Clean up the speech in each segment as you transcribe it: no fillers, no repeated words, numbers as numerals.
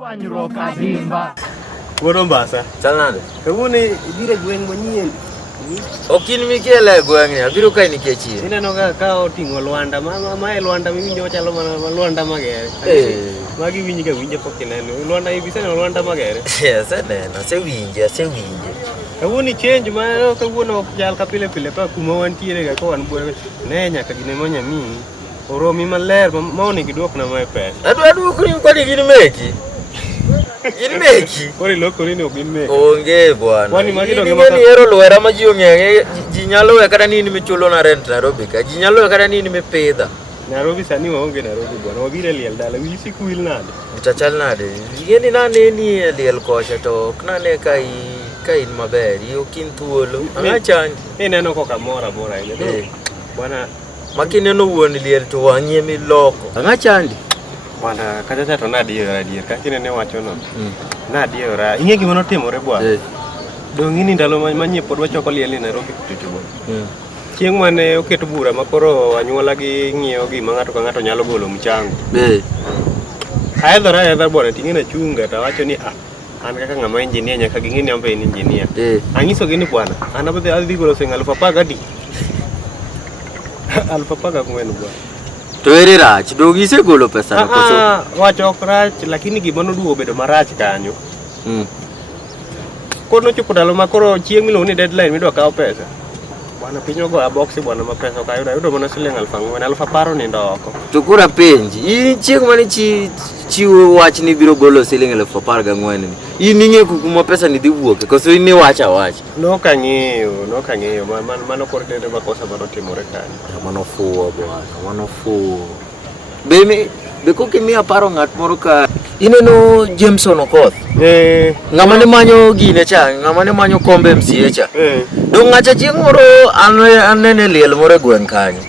Twanyruok adimba. Wuoro Mbasa. Chanade. Kawuone ibiro gweng' manyien. Okin mikele gweng'ni abiro kai nikech in. Ineno ka oting'o Lwanda ma e Lwanda miwinjo machalo mana Lwanda magere. Magi winji ka winjo pok ineno. Lwanda ibiseno Lwanda magere. Aseneno, asewinje. Kawuoni change ma kawuono ok chal ka pile ka kuma wantiere ga ka wan buore ne nyaka gine monyami oromi maler ma onego duokna mae pesa. Adwa duokni kodi gin meki. Gin meki. Kori lokori ni ogin meki. Onge bwana. Wani magi donge ma ni ero lwera ma ji ong'e ji nyalo we kata nini michulo na rent Nairobi ka ji nyalo we kata nini mipidha. Nairobi sani waonge Nairobi bwana. Wabire liel dala wi siku wil nade. Utachal nade. Yeni nane ni liel kocha to knane ka in maber yokin thuolo ang'achandi ineno koka mora ine bwana makineno wuon liel to wang'ie miloko ang'achandi bwana kata to nadiera ka kinene wacho no nadiera ing'e gima notimore bwana dong' ini ndalo manyie pod wachoko liel ni Nairobi kuchocho chieng' mane oketo bura makoro anyuola gi ng'iyo gima ng'ato ka ng'ato nyalo golo mchango aedhora bwana ting'ena chunga to wacho ni an kaka ng'ama engineer nyaka ging'e ni ambe en engineer. Anyiso gini bwana, an adhi golo sing 10,000 10,000 bwana. To ere rach, dogi se golo pesa na koso. Wacho ok rach lakini gima noduo bedo marach kanyo. Kono chopo dalo makoro chieng' miluongo ni deadline midwa kawo pesa. Bwana piny ogo a box bwana ma pesa ka yudo mana siling 4,000 10,000 ni ndoko. To kura penji, in chieng' mane chiwo wach ni biro golo siling 14,000 ni. In ing'e kuma pesa ni dhi wuok koso in ni wacha. Nokang'eyo mano kor dende makosa manotimore kanyo. Mano fuwo bwana, Be kokimiya paro ng'at moro ka ineno Jameson Okoth. Ng'ama ne manyo gine cha, ng'ama ne manyo kombe MCA cha. Dong' ng'acha chieng' moro anene liel moro e gweng' kanyo.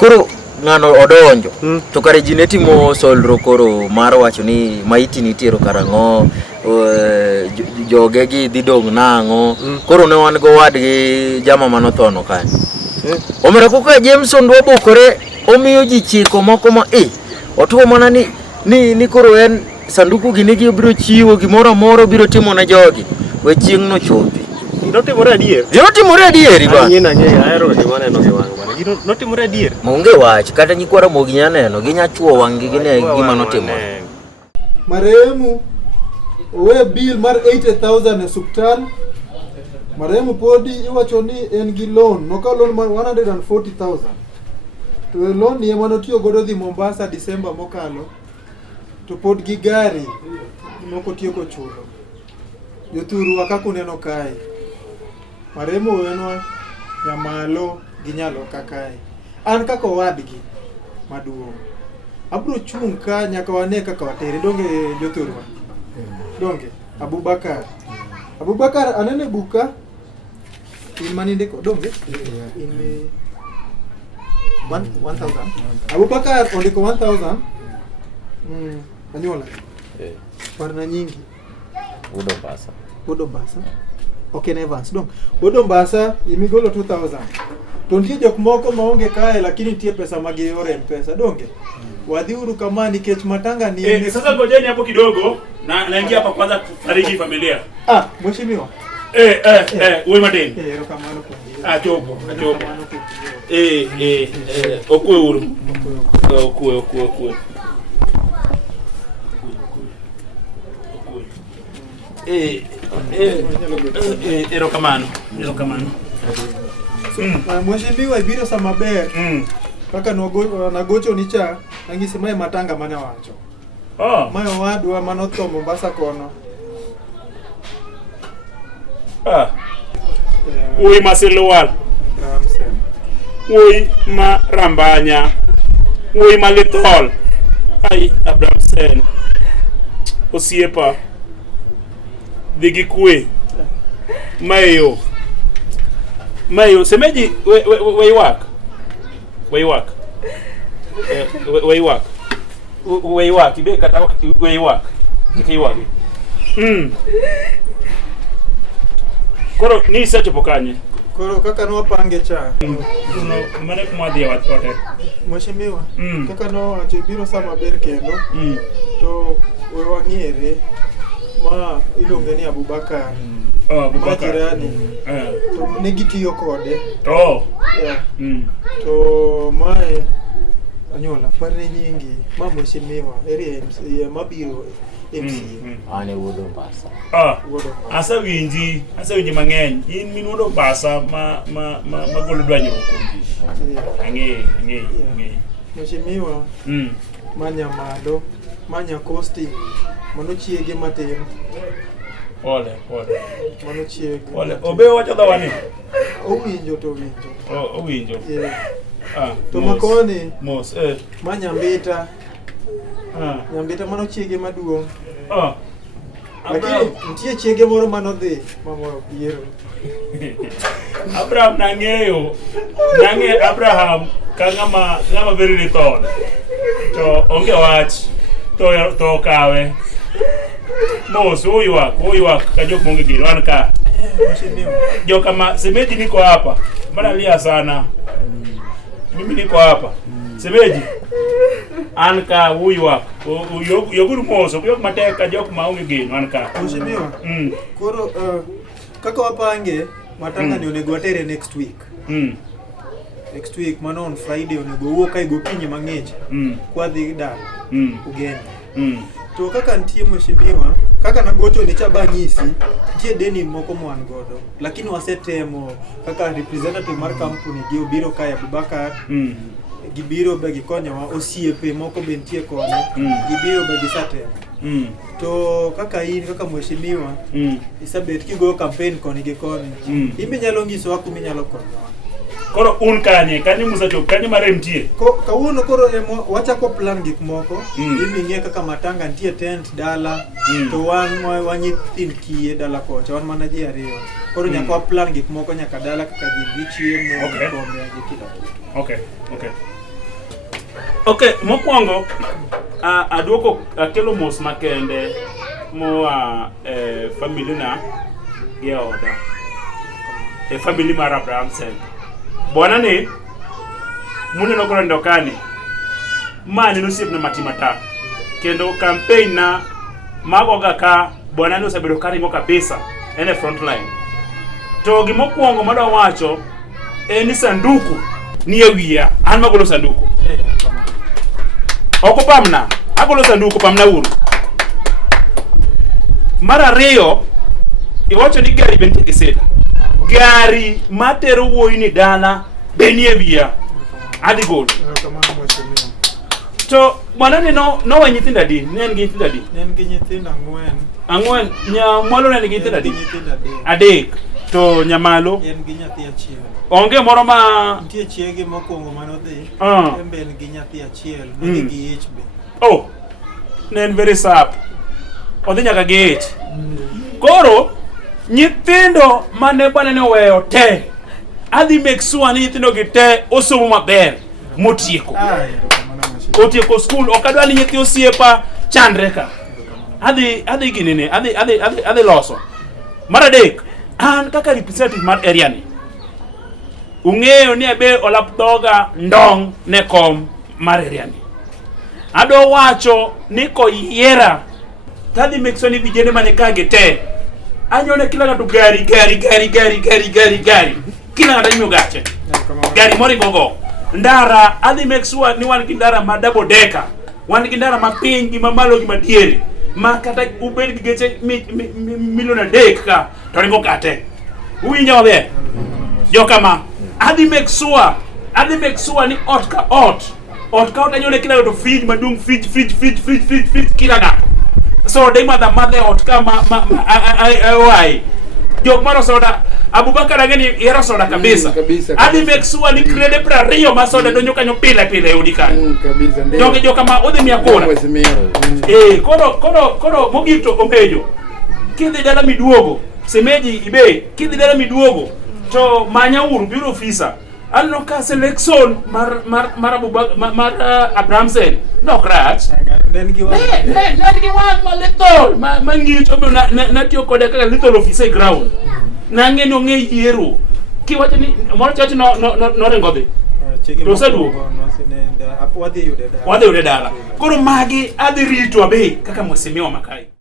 Koro ng'ano odonjo. To kare ji ne timo solro koro mar wacho ni maiti nitiero karang'o, joge gi dhi dong' nang'o. Koro ne wan go wadgi jama manothono kanyo. Omera kaka Jameson dwa bokore omiyo ji chiko moko ma otuo mana ni koro en sanduku gini gi biro chiwo gimoro amoro biro timo na jogi we chieng' no chopi. Notimore adier ba. Ahero gima neno gi wang' bwana. Notimore adier. Monge wach kata nyikwara mogi nya neno gi nya chuo wang' gi ne gima notimore. Marehemu owe bill mar 80,000 e hospital. Marehemu podi iwacho ni en gi loan, nokawo loan mar 140,000. To loan ni ema notiyo godo dhi Mombasa Disemba mokalo. To pod gi gari nokotieko chulo. Jothuru kaka uneno kae. Marehemu wenwa nyamalo gi nyalo kakae. An kaka owadgi maduong'. Abro chung' ka nyaka wane kaka watere donge jothuru. Donge Abubakar anene buka in maninde ko donge in 1,000 Abubakar ondiko 1,000 anyola parna nyingi Wodo Mbasa okay Nevans dong Wodo Mbasa imigolo 2,000 to nitie jok moko maonge kae lakini nitie pesa magiore mpesa donge wadhiuru kama nikech matanga ni sasa ngojeni hapo kidogo na naingia hapa kwanza kufariji familia mheshimiwa uwe madeni erokamano kwa chopo okwe uru okwe erokamano mheshimiwa ibiro sama ber kaka nagocho ni cha nangisi mae matanga mana wacho mae wadwa manotho Mombasa kono uy masilwal uy ma rambanya uy malithol ai Abramsen osiepa digi kwe mayo semeji weiwak ibe kata weiwak koro ni sechopo kanye koro kaka nopange cha mane kumadhi wate mheshimiwa kaka no biro sama ber kendo to we wang'ere ma iluonge ni Abubakar. Abubakar. Jirani. To ne gitiyo kode. Yeah. To mae anyola parne nyingi ma mheshimiwa area MC mabiro MC. Ane wuodo Mombasa. Asewinji mang'eny. In minuodo Mombasa ma golo dwanyruok kuom ji. Ang'e. Mheshimiwa manya malo, manya kosti, mano chiege matin. Pole. Mano chiege. Pole. Obe wacho dhawani. Owinjo. Owinjo. To makoni mos manya mbita. Nyambita mano chiege maduong'. Lakini nitie chiege moro manodhi mamoro piero. Abraham nang'e Abraham ka ng'ama very little. To onge wach to kawe. Mos uyuak ka jok monge gino an ka. Joka ma semeji niko hapa. Mbona lia sana? Mimi niko hapa. Semeji an ka uyuak. Yoguru mos uyuak matek ka jok ma onge gino an ka. Mheshimiwa. Koro kaka wapange matanga ni onego watere next week. Next week mano on Friday onego wuok ai gokinyi mang'ich. Kwa dhi dala. Ugenya. To kaka nitie mheshimiwa, kaka nagocho ni chaba nyisi, nitie deni moko mwan godo. Lakini wasetemo kaka representative mar company gi obiro kae Abubakar. Gibiro be gikonyowa osiepe moko be nitie kone. Gibiro be gisatemo. To kaka in kaka mheshimiwa, isabet kigo campaign koni gi koni. Imbe nyalo ngiso wako minyalo konyowa. Koro un kanye musachop kanye maremtie. Kawuono koro wachako plan gik moko. Ing'e kaka matanga nitie tent dala. To wan wanyithin kiye dala kocha wan mana ji ariyo. Koro nyaka plan gik moko nyaka dala kaka ji chiemo kombe gi kila kitu. Okay, mokwongo aduoko akelo mos makende moa family na gi oda. Family mar Abraham Sen. Bwana ni mune no korando kani mani no sip na matimata kendo campaign na magoga ka bwana ni osebedo kari mo kabisa ene front line to gimokwongo madwa wacho ni sanduku ni ewiya an magolo sanduku oko pamna agolo sanduku pamna uru mara ariyo iwacho ni gari bente geseda gari matero wuoyi ni dala benie wiya adhi gol to bwana ni no wa nyithindo adi nen gi nyithindo adi nen gi nyithindo ang'wen nya mwalo nen gi nyithindo adi adek to nyamalo en gi nyathi achiel onge moro ma nitie chiege mokwongo manodhi embe en gi nyathi achiel nodhi gi ich be nen very sap odhi nyaka gi ich koro nyithindo mane bwana ne oweyo te adhi make sure ni nyithindo gi te osomo maber motieko otieko school okadwa ni nyithi osiepa chandre ka adhi ginene adhi loso mar adek an kaka representative mar area ni ung'eyo ni abe olap dhoga ndong ne kom mar area ni ado wacho ni koyiera tadhi make sure ni vijende mane kage te anyone kila ng'ato gari kila ng'ato nyimo gache gari mori gogo ndara adhi make sure ni wan gi ndara ma double decker wan gi ndara ma piny gi mamalo gi madiere ma kata ubed gi geche milion adek ka to ringo kate uwinjo maber jokama adhi make sure ni ot ka ot anyone kila ng'ato fridge madung fridge kila ng'ato so dei madhe ot ka wai jok maro soda Abubakar ageni yero soda kabisa adi make sure ni krede prario ma soda donyo kanyo pile udi kan kabisa ndio joka ma odhi mia kona koro mogito ombejo kidhi dala miduogo semeji ibe kidhi dala miduogo to manya uru biro ofisa anno ka selection mar Abubakar mar Abraham Sen no crash nen gi wan ma little ma ngito na tiyo kode kaka little officer ground na ng'e no ng'e yiero kiwacho ni moro chachi no rengo dhi To oseduogo. Wadhi yude dala. Koro magi adhi rito abe kaka mheshimiwa Makai.